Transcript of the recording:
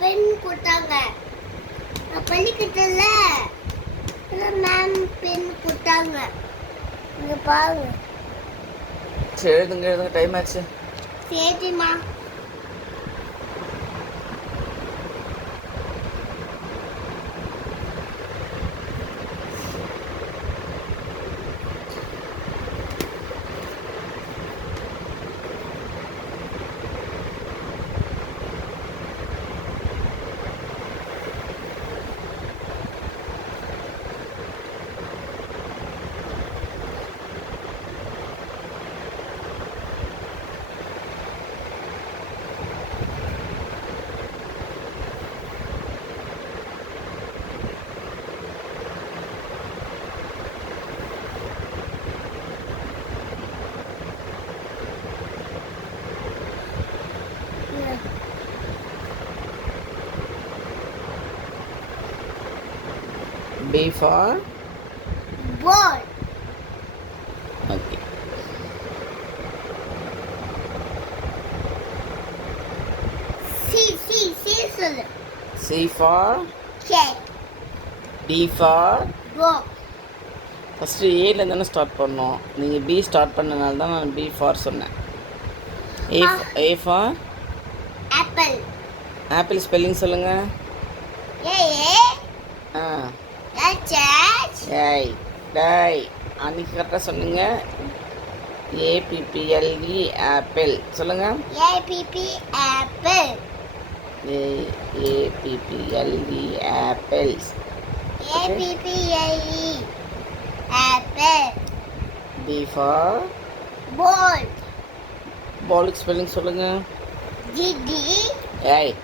Pen கொடுத்தாங்க. நான் பள்ளிக்கூடத்துல மேம் பென் கொடுத்தாங்க. இங்க பாருங்க. சரி எழுதுங்க டைம் ஆச்சு. சரிம்மா. B for Ball. okay. C சொல்லு. C for Cat. D for Dog. First ஏல தானே ஸ்டார்ட் பண்ணோம். நீங்கள் B ஸ்டார்ட் பண்ணனால தான் நான் B ஃபார் சொன்னேன். A for Apple. Apple spelling சொல்லுங்கள். ஆ ஏய் டை அன்றைக்கி கரெக்டாக சொன்னீங்க. APPLE ஆப்பிள் சொல்லுங்கள். Apple. APPLE apples. APPLE Apple. B for Ball. பாலுக்கு ஸ்பெல்லிங் சொல்லுங்கள். GD. ஏய்